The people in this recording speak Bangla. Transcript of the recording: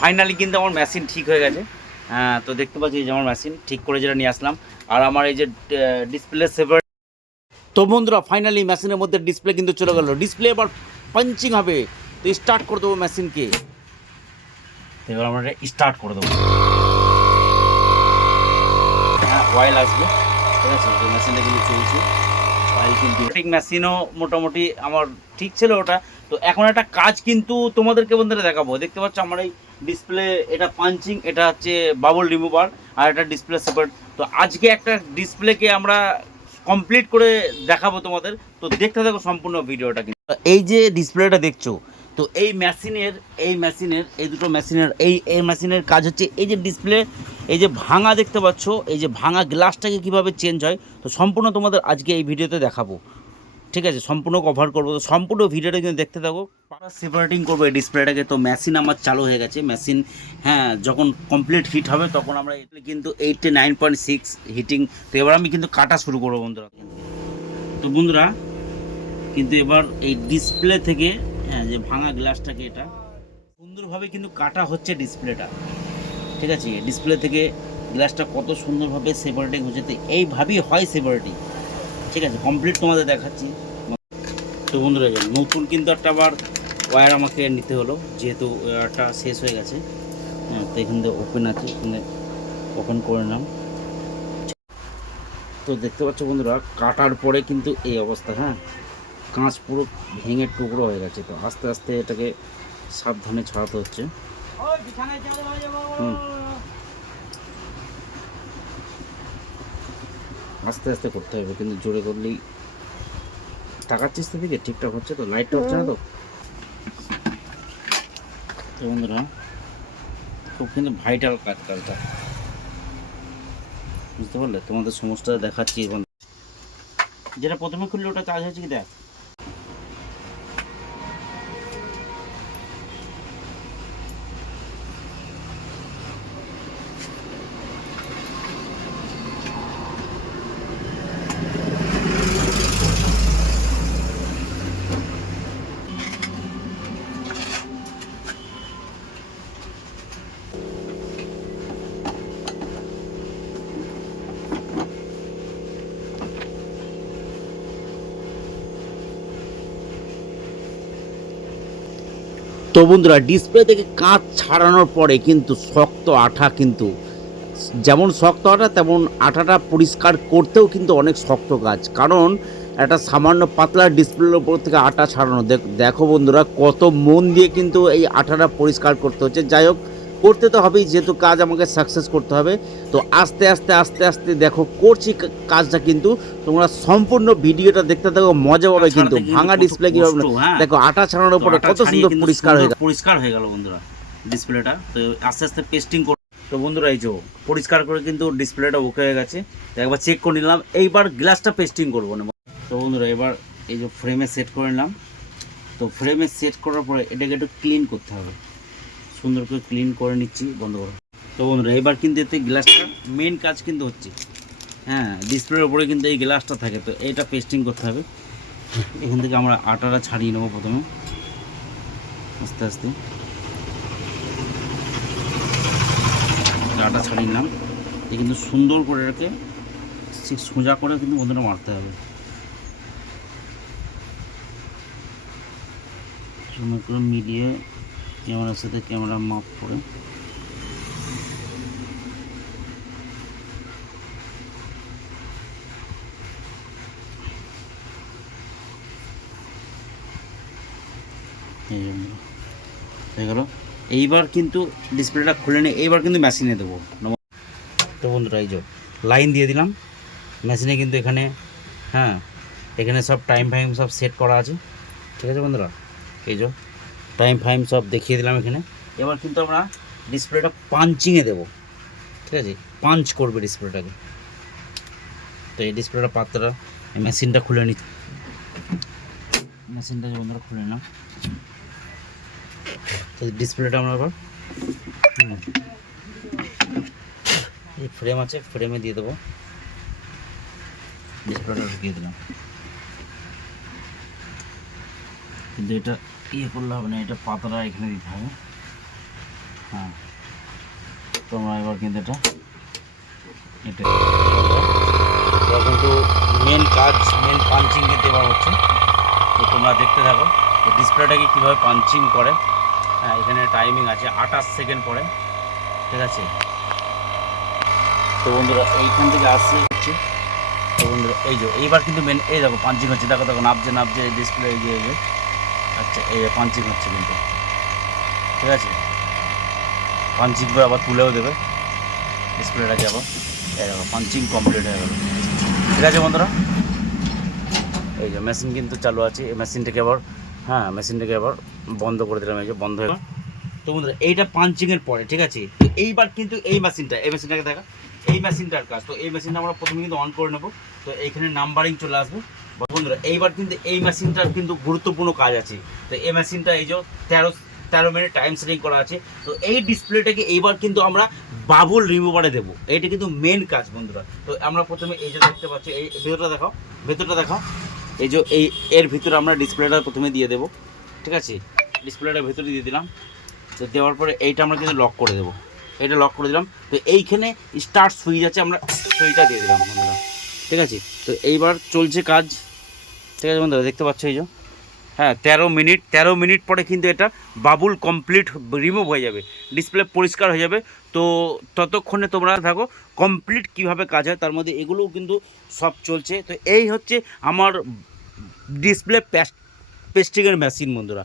ফাইনালি কিন্তু আমার মেশিন ঠিক হয়ে গেছে। হ্যাঁ তো দেখতে পাচ্ছি যে আমার মেশিন ঠিক করে যেটা নিয়ে আসলাম। আর আমার এই যে ডিসপ্লে সেভার তো বন্ধুরা ফাইনালি মেশিনের মধ্যে ডিসপ্লে কিন্তু চলে গেল। ডিসপ্লে এবার পাঞ্চিং হবে। তো স্টার্ট করে দেবো মেশিনকে তো এবার আমরা স্টার্ট করে দেবো। হ্যাঁ অয়েল আসবে। ঠিক আছে মেশিনটা কিন্তু চলছে। ঠিক মেশিনও মোটামুটি আমার ঠিক ছিল ওটা। তো এখন একটা কাজ কিন্তু তোমাদেরকে বন্ধুরা দেখাবো। দেখতে পাচ্ছ আমার এই ডিসপ্লে এটা পাঞ্চিং এটা হচ্ছে বাবল রিমুভার আর এটা ডিসপ্লে সেপারেট তো আজকে একটা ডিসপ্লেকে আমরা কমপ্লিট করে দেখাবো তোমাদের। তো দেখতে থাকো সম্পূর্ণ ভিডিওটা কিন্তু। এই যে ডিসপ্লেটা দেখছ তো এই মেশিনের এই মেশিনের, এই দুটো মেশিনের, এই এই মেশিনের কাজ হচ্ছে এই যে ডিসপ্লে এই যে ভাঙা দেখতে পাচ্ছ, এই যে ভাঙা গ্লাসটাকে কীভাবে চেঞ্জ হয়, তো সম্পূর্ণ তোমাদের আজকে এই ভিডিওতে দেখাবো। ঠিক আছে, সম্পূর্ণ কভার করব, তো সম্পূর্ণ ভিডিওটা কিন্তু দেখতে থাকো। সেপারেটিং করব এই ডিসপ্লেটাকে তো মেশিন আমার চালু হয়ে গেছে। মেশিন হ্যাঁ যখন কমপ্লিট হিট হবে, তখন আমরা কিন্তু eighty nine point six hitting তো এবার আমি কিন্তু কাটা শুরু করব বন্ধুরা। তো বন্ধুরা, কিন্তু এবার এই ডিসপ্লে থেকে হ্যাঁ যে ভাঙা গ্লাসটাকে এটা? সুন্দরভাবে কিন্তু কাটা হচ্ছে ডিসপ্লেটা। ঠিক আছে? ডিসপ্লে থেকে গ্লাসটা কত সুন্দরভাবে সেপারেটিং হচ্ছে তো এইভাবেই হয় সেপারেটিং ঠিক আছে? কমপ্লিট তোমাদের দেখাচ্ছি। তো বন্ধুরা নতুন কিন্তু একটা আবার ওয়্যার আমাকে নিতে হলো, যেহেতু ওয়্যারটা শেষ হয়ে গেছে। হ্যাঁ তো এখান থেকে ওপেন আছে, এখানে ওপেন করে নাম তো দেখতে পাচ্ছ বন্ধুরা, কাটার পরে কিন্তু এই অবস্থা হ্যাঁ? কাঁচ পুরো ভেঙে টুকরো হয়ে গেছে তো। আস্তে আস্তে এটাকে সাবধানে ছাড়াতে হচ্ছে। হুম। আস্তে আস্তে করতে হবে কিন্তু জোরে করলেই তাকাচ্ছিস তো দিকে ঠিকঠাক হচ্ছে তো? লাইটটা হচ্ছে না তো? তো বন্ধুরা খুব কিন্তু ভাইটাল কাজ কাজটা। বুঝতে পারলে? তোমাদের সমস্যাটা দেখাচ্ছি। যেটা প্রথমে খুললে ওটা চার্জ হয়েছে কি দেখ? তো বন্ধুরা ডিসপ্লে থেকে কাঁচ ছাড়ানোর পরে কিন্তু শক্ত আঠা কিন্তু, যেমন শক্ত আঠা, তেমন আঠাটা পরিষ্কার করতেও কিন্তু অনেক শক্ত কাজ। কারণ একটা সামান্য পাতলা ডিসপ্লের ওপর থেকে আটা ছাড়ানো। দেখ- বন্ধুরা, কত মন দিয়ে কিন্তু এই আঠাটা পরিষ্কার করতে হচ্ছে। যাই হোক করতে তো হবেই যেহেতু কাজ আমাকে সাকসেস করতে হবে। তো আস্তে আস্তে আস্তে আস্তে দেখো করছি কাজটা কিন্তু তোমরা সম্পূর্ণ ভিডিওটা দেখতে থাকো মজা পাবে কিন্তু। ভাঙা ডিসপ্লে কীভাবে দেখো আটা ছাড়ানোর পরে কত সুন্দর পরিষ্কার হয়ে গেল। পরিষ্কার হয়ে গেল বন্ধুরা ডিসপ্লেটা তো আস্তে আস্তে পেস্টিং করে তো বন্ধুরা এই যে পরিষ্কার করে কিন্তু ডিসপ্লেটা ওকে হয়ে গেছে। তো একবার চেক করে নিলাম। এইবার গ্লাসটা পেস্টিং করব না। তো বন্ধুরা এবার এই যে ফ্রেমে সেট করে নিলাম। তো ফ্রেমে সেট করার পরে এটাকে একটু ক্লিন করতে হবে। সুন্দর করে ক্লিন করে নিচ্ছি, বন্ধ করো। তো বন্ধুরা, এবার কিন্তু এতে গ্লাসটা মেন কাজ কিন্তু হচ্ছে। হ্যাঁ ডিসপ্লের উপরে কিন্তু এই গ্লাসটা থাকে, তো এটা পেস্টিং করতে হবে। এখান থেকে আমরা আটাটা ছাড়িয়ে নেব প্রথমে। আস্তে আস্তে। আটা ছাড়িয়ে নিলাম। এ কিন্তু সুন্দর করে এটাকে সোজা করে কিন্তু বন্ধুরা মারতে হবে। মিলিয়ে ক্যামেরার সাথে ক্যামেরা মাপ করে। গেল। এইবার কিন্তু ডিসপ্লেটা খুলে নিয়ে এইবার কিন্তু মেশিনে দেবো। তো বন্ধুরা, এই যে লাইন দিয়ে দিলাম। মেশিনে কিন্তু এখানে হ্যাঁ এখানে সব টাইম ফাইম সব সেট করা আছে। ঠিক আছে বন্ধুরা? এই যে টাইম ফাইম সব দেখিয়ে দিলাম এখানে। এবার কিন্তু আমরা ডিসপ্লেটা পাঞ্চিংয়ে দেবো। ঠিক আছে? পাঞ্চ করবে ডিসপ্লেটাকে তো এই ডিসপ্লেটা পাত্রটা মেশিনটা খুলে নি মেশিনটা বন্ধুরা খুলে নিলাম। তো ডিসপ্লেটা আমরা আবার এই ফ্রেম আছে ফ্রেমে দিয়ে দেবো। ডিসপ্লেটা ঢুকিয়ে দিলাম। কিন্তু এটা ইয়ে করলে হবে না, এটা পাতাটা এখানে দিতে হবে। হ্যাঁ। তোমরা এবার কিন্তু এটা এটা কিন্তু মেন কাজ মেন পাঞ্চিং কিন্তু এবার হচ্ছে। তো তোমরা দেখতে থাকো, তো ডিসপ্লেটাকে কীভাবে পাঞ্চিং করে? হ্যাঁ এখানে টাইমিং আছে, আঠাশ সেকেন্ড পরে। ঠিক আছে? তো বন্ধুরা, এইখান থেকে আসছে হচ্ছে। তো বন্ধুরা, এই যে, এইবার কিন্তু মেন এই দেখো পাঞ্চিং হচ্ছে। দেখো দেখো নাবছে নাবছে ডিসপ্লে এই যে এই যে। আচ্ছা এই পাঞ্চিং হচ্ছে কিন্তু। ঠিক আছে? পাঞ্চিং করে আবার তুলেও দেবে। ডিসপ্লেটাকে আবার দেখো, পাঞ্চিং কমপ্লিট হয়ে গেল। ঠিক আছে বন্ধুরা? এই যে মেশিন কিন্তু চালু আছে। এই মেশিনটাকে আবার হ্যাঁ মেশিনটাকে আবার বন্ধ করে দিলাম। এই যে বন্ধ হয়ে। তো বন্ধুরা, এইটা পাঞ্চিংয়ের পরে, ঠিক আছে? তো এইবার কিন্তু এই মেশিনটা এই মেশিনটাকে দেখা। এই মেশিনটার কাজ। তো এই মেশিনটা আমরা প্রথমে কিন্তু অন করে নেব। তো এইখানে নাম্বারিং চলে আসবে। বন্ধুরা, এইবার কিন্তু এই মেশিনটার কিন্তু গুরুত্বপূর্ণ কাজ আছে। তো এই মেশিনটা এই যে তেরো তেরো মিনিট টাইম সেটিং করা আছে। তো এই ডিসপ্লেটাকে এইবার কিন্তু আমরা বাবুল রিমুভারে দেবো। এইটা কিন্তু মেন কাজ বন্ধুরা। তো আমরা প্রথমে এই যে দেখতে পাচ্ছি, এই ভেতরটা দেখাও ভেতরটা দেখাও। এই যে এই, এর ভিতরে আমরা ডিসপ্লেটা প্রথমে দিয়ে দেবো। ঠিক আছে? ডিসপ্লেটা ভেতরে দিয়ে দিলাম। তো দেওয়ার পরে এইটা আমরা কিন্তু লক করে দেবো। এটা লক করে দিলাম। তো এইখানে স্টার্ট সুইচ আছে, আমরা সুইচটা দিয়ে দিলাম বন্ধুরা। ঠিক আছে? তো এইবার চলছে কাজ। ঠিক আছে বন্ধুরা, দেখতে পাচ্ছ এই যে। হ্যাঁ তেরো মিনিট তেরো মিনিট পরে কিন্তু এটা বাবুল কমপ্লিট রিমুভ হয়ে যাবে। ডিসপ্লে পরিষ্কার হয়ে যাবে। তো ততক্ষণে তোমরা থাকো কমপ্লিট কীভাবে কাজ হয়, তার মধ্যে এগুলোও কিন্তু সব চলছে। তো এই হচ্ছে আমার ডিসপ্লে পেস্টিংয়ের মেশিন বন্ধুরা।